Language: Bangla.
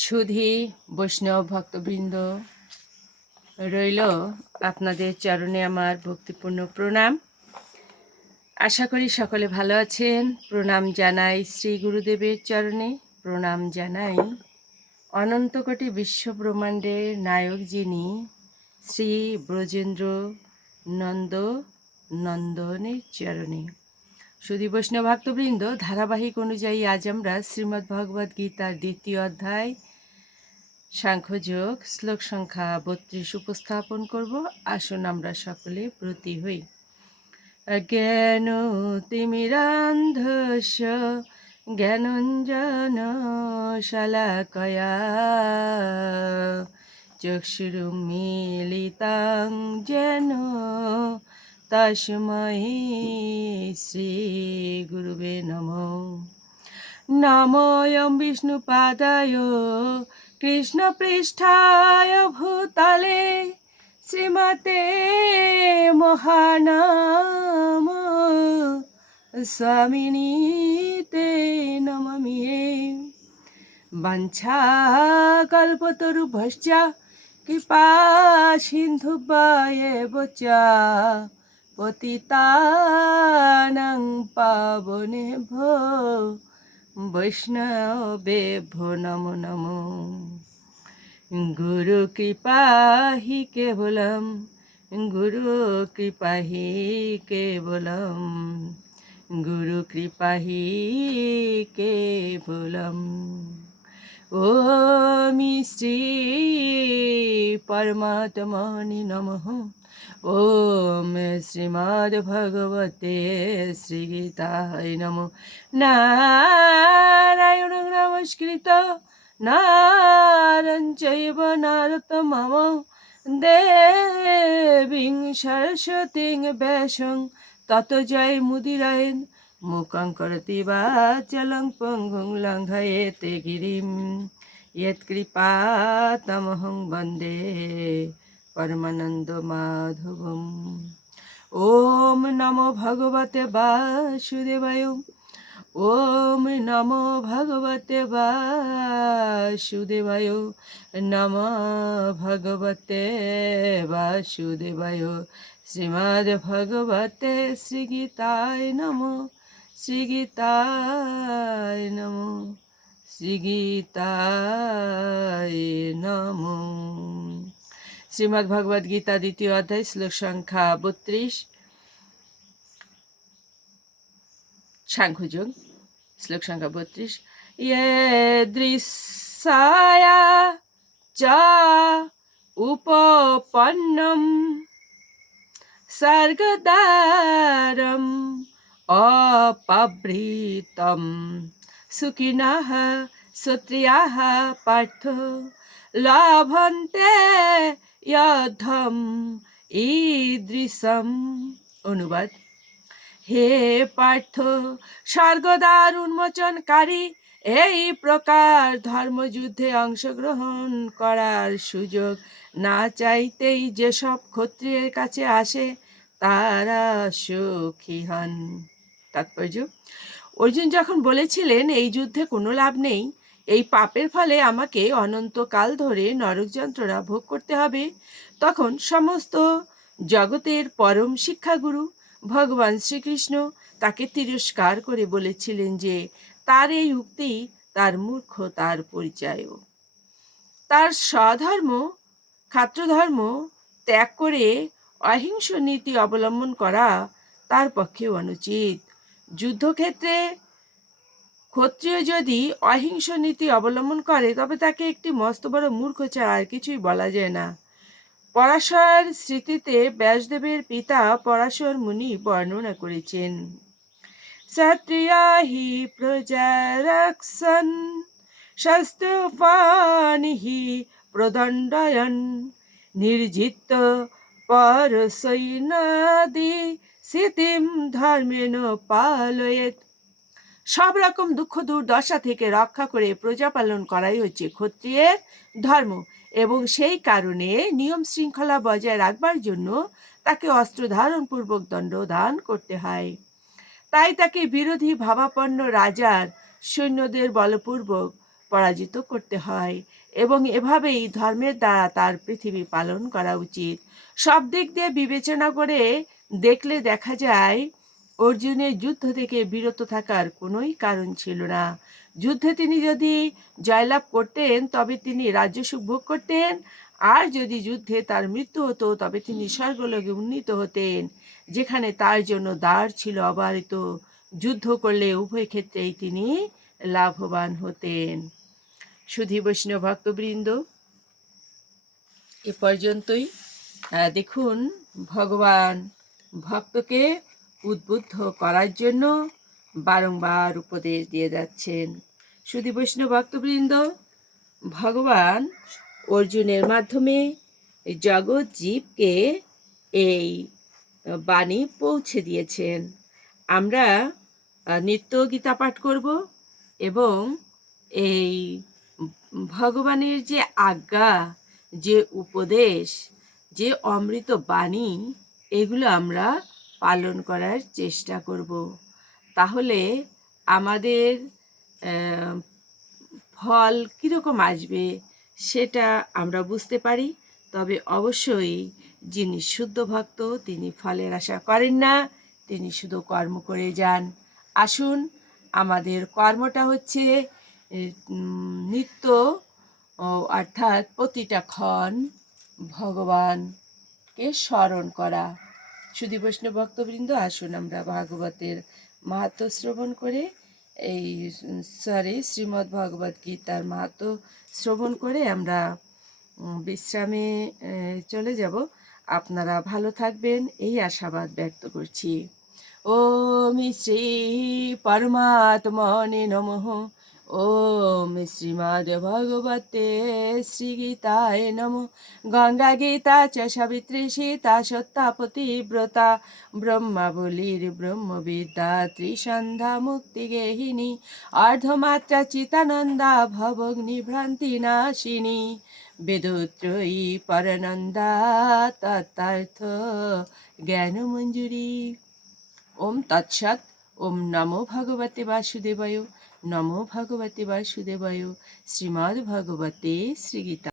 সুধী বৈষ্ণব ভক্তবৃন্দ রইল আপনাদের চরণে আমার ভক্তিপূর্ণ প্রণাম। আশা করি সকলে ভালো আছেন। প্রণাম জানাই শ্রী গুরুদেবের চরণে। প্রণাম জানাই অনন্ত কোটি বিশ্ব নায়ক যিনি শ্রী ব্রজেন্দ্র নন্দ নন্দনের চরণে। সুধী বৈষ্ণব ভক্তবৃন্দ, ধারাবাহিক অনুযায়ী আজ আমরা শ্রীমদ্ ভগবদ গীতার দ্বিতীয় অধ্যায় সাংখ্যযোগ শ্লোক সংখ্যা বত্রিশ উপস্থাপন করব। আসুন আমরা সকলে ব্রতী হই। জ্ঞান তিমিরান্ধস্য জ্ঞানঞ্জন শালাকয়া চক্ষুরুমিলিতাং যেন তস্মৈ শ্রীগুরুবে নম। নময়ম বিষ্ণুপাদায় কৃষ্ণপৃষ্ঠায় ভূতলে শ্রীমতে মহানাম স্বামিনী তে নমমিয়ে বাঞ্ছা কল্পতরুভশ্চ কৃপা সিন্ধুবায়ে বচা পতিতানাং পাবনে ভো বৈষ্ণবেভ্যো নমো নমো গুরু কৃপাহি কেবলম গুরু কৃপাহি কেবলম গুরু কৃপাহি কেবলম ও শ্রী পরমাত্মনি নমঃ ভগবতে শ্রীগীতায় নম নারায়ণ নমস্কৃত নারণ চৈব নারতমম দেবীং সরস্বতীং ব্যাসং তত জয় মুদিরায়ণ মুখং করতি বাচলং পঙ্গুং লঙ্ঘয়েতে গিরিম ইয়ৎকৃপা তমহং বন্দে পরমানন্দ মাধবম ওম নমো ভগবতে বাসুদেবায় ওম নমো ভগবতে বাসুদেবায় নম ভগবতে বাসুদেবায় শ্রীমদ্ ভগবতে শ্রীগীতায় নম শ্রীগীতায় নম শ্রীগীতায় নমঃ শ্রীমদ্ ভগবদ গীতা দ্বিতীয় অধ্যায়, শ্লোক সংখ্যা বত্রিশ। সাংখ্যযোগ, শ্লোক সংখ্যা বত্রিশ। ইয়ে দৃশ্যায়া চ উপপন্নম সর্গদারম অপবৃতম। সুখিনঃ শ্রোত্রিয়াः পার্থ। লভন্তে ইয়ধম ঈদৃশম অনুবাদ হে পার্থ স্বর্গদ্বার উন্মোচনকারী এই প্রকার ধর্মযুদ্ধে অংশগ্রহণ করার সুযোগ না চাইতেই যেসব ক্ষত্রিয়ের কাছে আসে, তারা সুখী হন। তাৎপর্য? অর্জুন যখন বলেছিলেন, এই যুদ্ধে কোনো লাভ নেই এই পাপের ফলে আমাকে অনন্তকাল ধরে নরক যন্ত্রণা ভোগ করতে হবে। তখন সমস্ত জগতের পরম শিক্ষাগুরু ভগবান শ্রীকৃষ্ণ তাকে তিরস্কার করে বলেছিলেন যে, তার এই উক্তি তার মূর্খ, তার পরিচয়ও তার স্বধর্ম খাত্রধর্ম ত্যাগ করে অহিংস নীতি অবলম্বন করা তার পক্ষে অনুচিত। যুদ্ধক্ষেত্রে ক্ষত্রিয় যদি অহিংস নীতি অবলম্বন করে, তবে তাকে একটি মস্ত বড় মূর্খ ছাড়া আর কিছুই বলা যায় না। পরাশর স্মৃতিতে ব্যাসদেবের পিতা পরাশর মুনি বর্ণনা করেছেন ক্ষত্রিয়া হি প্রজারক্ষন শস্ত্রপানি হি প্রদণ্ডয়ন নির্জিত পরসৈনাদি স্মৃতিম ধর্মেন পালয়েত। সব রকম দুঃখ দুর্দশা থেকে রক্ষা করে প্রজা পালন করাই হচ্ছে ক্ষত্রিয়ের ধর্ম এবং সেই কারণে নিয়ম শৃঙ্খলা বজায় রাখবার জন্য তাকে অস্ত্র ধারণ পূর্বক দণ্ডদান করতে হয়। তাই তাকে বিরোধী ভাবাপন্ন রাজার সৈন্যদের বলপূর্বক পরাজিত করতে হয় এবং এভাবেই ধর্মের দ্বারা তার পৃথিবী পালন করা উচিত। সব দিক দিয়ে বিবেচনা করে দেখলে দেখা যায় অর্জুনের যুদ্ধ থেকে বিরত থাকার কোনোই কারণ ছিল না। যুদ্ধে তিনি যদি জয়লাভ করতেন, তবে তিনি রাজ্য সুখ ভোগ করতেন। আর যদি যুদ্ধে তার মৃত্যু হতো, তবে তিনি স্বর্গলোকে উন্নীত হতেন, যেখানে তার জন্য দ্বার ছিল অবারিত। যুদ্ধ করলে উভয় ক্ষেত্রেই তিনি লাভবান হতেন। সুধী বৈষ্ণব ভক্তবৃন্দ, এ পর্যন্তই। দেখুন, ভগবান ভক্তকে উদ্বুদ্ধ করার জন্য বারংবার উপদেশ দিয়ে যাচ্ছেন। সুধী বৈষ্ণব ভক্তবৃন্দ, ভগবান অর্জুনের মাধ্যমে জগৎ জীবকে এই বাণী পৌঁছে দিয়েছেন। আমরা নিত্য গীতা পাঠ করব এবং এই ভগবানের যে আজ্ঞা, যে উপদেশ, যে অমৃত বাণী, এগুলো আমরা পালন করার চেষ্টা করব। তাহলে আমাদের ফল কীরকম আসবে সেটা আমরা বুঝতে পারি। তবে অবশ্যই যিনি শুদ্ধ ভক্ত, তিনি ফলের আশা করেন না, তিনি শুধু কর্ম করে যান। আসুন, আমাদের কর্মটা হচ্ছে নিত্য অর্থাৎ প্রতিটা ক্ষণ ভগবানকে স্মরণ করা। সুধী বৈষ্ণব ভক্তবৃন্দ, আসুন আমরা ভাগবতের মাহাত্ম শ্রবণ করে এই সরি শ্রীমদ্ ভগবত গীতার মাহাত্ম শ্রবণ করে আমরা বিশ্রামে চলে যাব। আপনারা ভালো থাকবেন, এই আশাবাদ ব্যক্ত করছি। ওম শ্রী পরমাত্মনে নমঃ। ওম শ্রীমদ্ ভগবতে শ্রীগীতায় নম গঙ্গা গীতা চ সাবিত্রী সীতা সত্তা পতিব্রতা ব্রহ্মাবলীর ব্রহ্মবিদ্যা ত্রিসন্ধ্যা মুক্তি গেহিনী অর্ধমাত্রা চিতানন্দা ভবগ্নি ভ্রান্তি নাশিনী বেদত্রয়ী পরনন্দা তত্তার্থ জ্ঞান মঞ্জুরি ওম তৎসৎ ওম নমো ভগবতে বাসুদেবায় নমো ভগবতে বাসুদেবায় শ্রীমদ্ ভগবতে শ্রীগীতা